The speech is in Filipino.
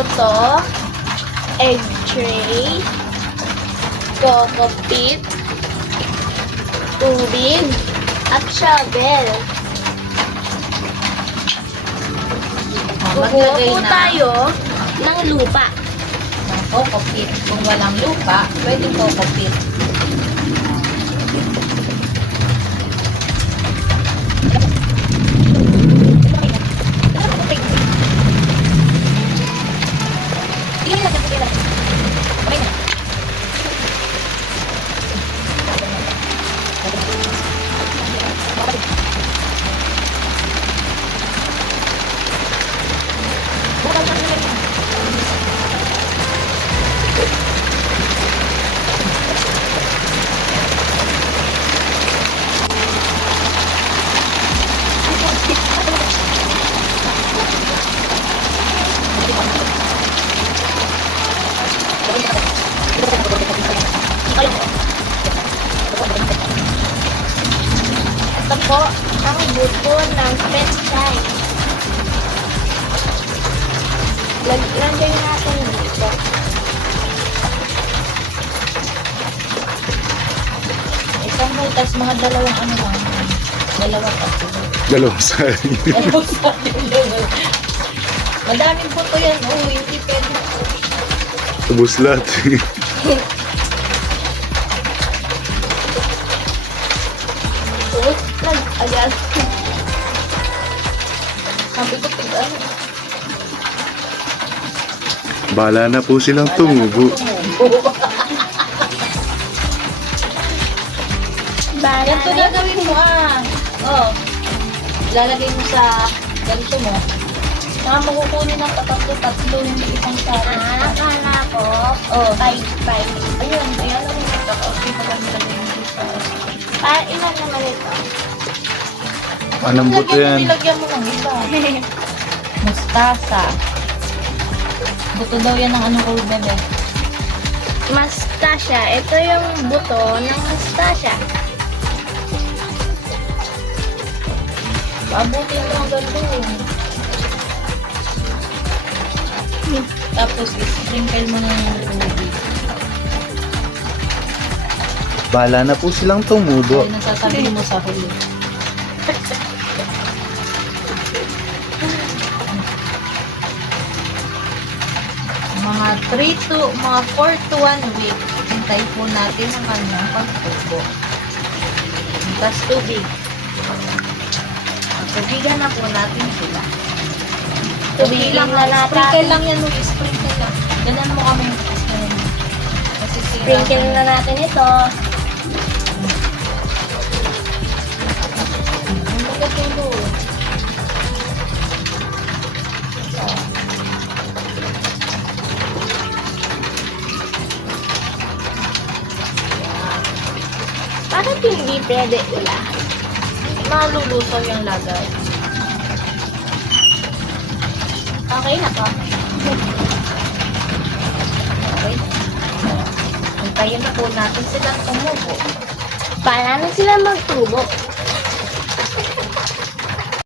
buto, egg tray, coco pit, tubig, at shovel. Maglagay Kukuha po na tayo ng lupa. ng coco pit. Kung walang lupa, pwedeng coco pit. Ito po ang buto ng pechay. Lagay natin dito. Isang butas, mga dalawang ano lang. Dalawang tatlo. Dalawang sayang. Dalawang sayang. Madaming buto yan. Oh, hindi pwede. Ubus lahat. Tapos, agad. Sabi ko, tignan. Bahala na po silang tumubo. Ganito gagawin mo Oh. Lalagay mo sa ganito mo. Saka makukunin ng tatlo yung isang sari. Akala ko, Oh. 5. Ayun, ayan lang yung tapos dito lang nilagay mo sa... Ilan naman ito? Anong buto yan? Nilagyan mo ng iba. Mustasa. Buto daw yan ng ano ko, bebe. Mustasya. Ito yung buto ng mustasya. Pabutin mo ang gano'n. Tapos, sprinkle mo ng tubig. Bahala na po silang tumubo. Ay, nasasabi mo sa huli. Mga 4 to 1 week, hintay po natin ang kanyang pagtubo. Tapos tubig. Tubigan na po natin sila. Tubigan na natin. Sprinkle lang yan, sprinkle lang. Ganan mo kami. Masisira. Sprinkle na natin ito. Ang magatulo. Bakit hindi pwede lahat? Malulusaw yung lagay. Okay na po. Okay. Hintayin na po natin silang tumubo. Paano sila magtubo?